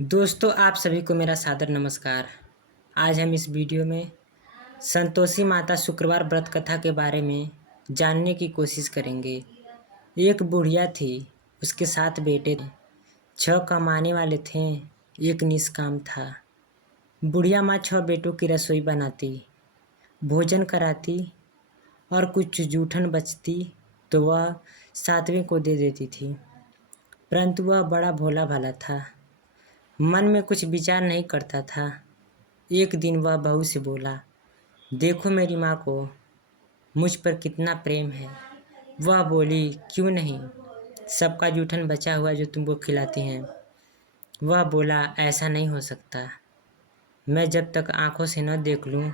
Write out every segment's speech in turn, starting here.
दोस्तों, आप सभी को मेरा सादर नमस्कार। आज हम इस वीडियो में संतोषी माता शुक्रवार व्रत कथा के बारे में जानने की कोशिश करेंगे। एक बुढ़िया थी, उसके 7 बेटे थे। 6 कमाने वाले थे, एक निष्काम था। बुढ़िया माँ 6 बेटों की रसोई बनाती, भोजन कराती और कुछ जूठन बचती तो वह 7वें को दे देती थी। परंतु वह बड़ा भोला भाला था, मन में कुछ विचार नहीं करता था। एक दिन वह बहू से बोला, देखो मेरी माँ को मुझ पर कितना प्रेम है। वह बोली, क्यों नहीं, सबका जूठन बचा हुआ जो तुमको खिलाती हैं। वह बोला, ऐसा नहीं हो सकता, मैं जब तक आंखों से न देख लूं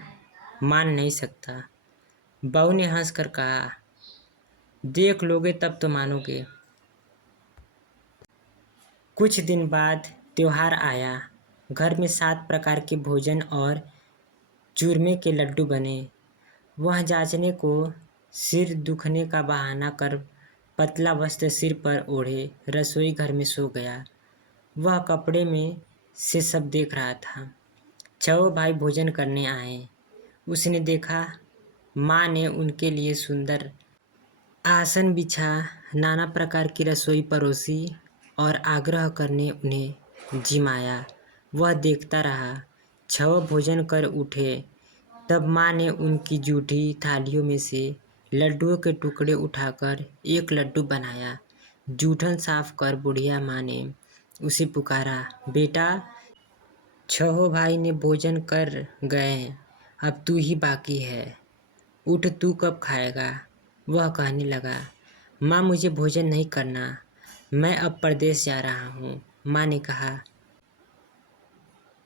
मान नहीं सकता। बहू ने हंसकर कहा, देख लोगे तब तो मानोगे। कुछ दिन बाद त्योहार आया। घर में 7 प्रकार के भोजन और चूरमे के लड्डू बने। वह जांचने को सिर दुखने का बहाना कर पतला वस्त्र सिर पर ओढ़े रसोई घर में सो गया। वह कपड़े में से सब देख रहा था। 6 भाई भोजन करने आए। उसने देखा माँ ने उनके लिए सुंदर आसन बिछा, नाना प्रकार की रसोई परोसी और आग्रह करने उन्हें जिमाया। वह देखता रहा। 6 भोजन कर उठे, तब माँ ने उनकी जूठी थालियों में से लड्डुओं के टुकड़े उठाकर एक लड्डू बनाया। जूठन साफ कर बुढ़िया माँ ने उसे पुकारा, बेटा 6 भाई ने भोजन कर गए, अब तू ही बाकी है, उठ तू कब खाएगा। वह कहने लगा, माँ मुझे भोजन नहीं करना, मैं अब परदेश जा रहा हूँ। माँ ने कहा,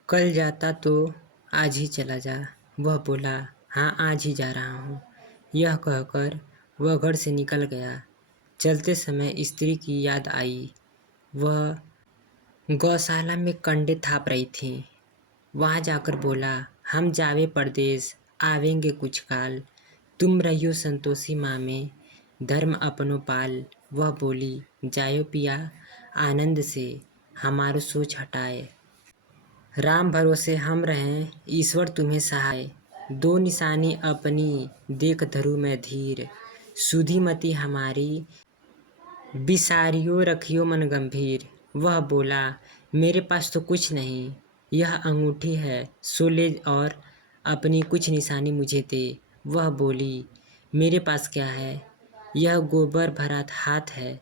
कल जाता तो आज ही चला जा। वह बोला, हाँ आज ही जा रहा हूँ। यह कहकर वह घर से निकल गया। चलते समय स्त्री की याद आई। वह गौशाला में कंडे थाप रही थी। वहाँ जाकर बोला, हम जावे परदेश, आवेंगे कुछ काल, तुम रहियो संतोषी माँ में, धर्म अपनो पाल। वह बोली, जायो पिया आनंद से, हमारो सोच हटाए, राम भरोसे हम रहें, ईश्वर तुम्हें सहाय। 2 निशानी अपनी देख धरू मैं धीर, सुधी मति हमारी बिसारियो रखियो मन गंभीर। वह बोला, मेरे पास तो कुछ नहीं, यह अंगूठी है, सो ले और अपनी कुछ निशानी मुझे दे। वह बोली, मेरे पास क्या है, यह गोबर भरा हाथ है।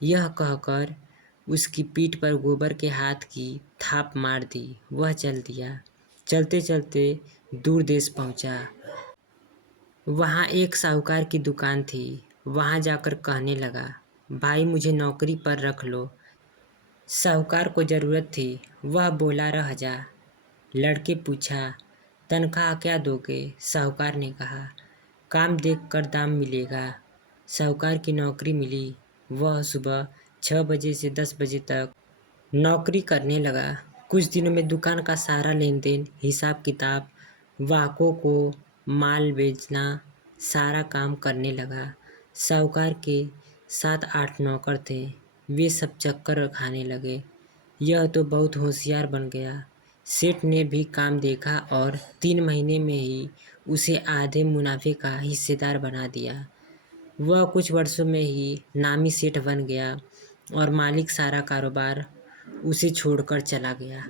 यह कहकर उसकी पीठ पर गोबर के हाथ की थाप मार दी। वह चल दिया। चलते चलते दूर देश पहुंचा। वहाँ एक साहूकार की दुकान थी। वहाँ जाकर कहने लगा, भाई मुझे नौकरी पर रख लो। साहूकार को ज़रूरत थी। वह बोला, रह जा। लड़के पूछा, तनख्वाह क्या दोगे। साहूकार ने कहा, काम देखकर दाम मिलेगा। साहूकार की नौकरी मिली। वह सुबह 6 बजे से 10 बजे तक नौकरी करने लगा। कुछ दिनों में दुकान का सारा लेन देन, हिसाब किताब, वाकों को माल बेचना, सारा काम करने लगा। साहूकार के 7-8 नौकर थे। वे सब चक्कर खाने लगे। यह तो बहुत होशियार बन गया। सेठ ने भी काम देखा और 3 महीने में ही उसे आधे मुनाफे का हिस्सेदार बना दिया। वह कुछ वर्षों में ही नामी सेठ बन गया और मालिक सारा कारोबार उसे छोड़कर चला गया।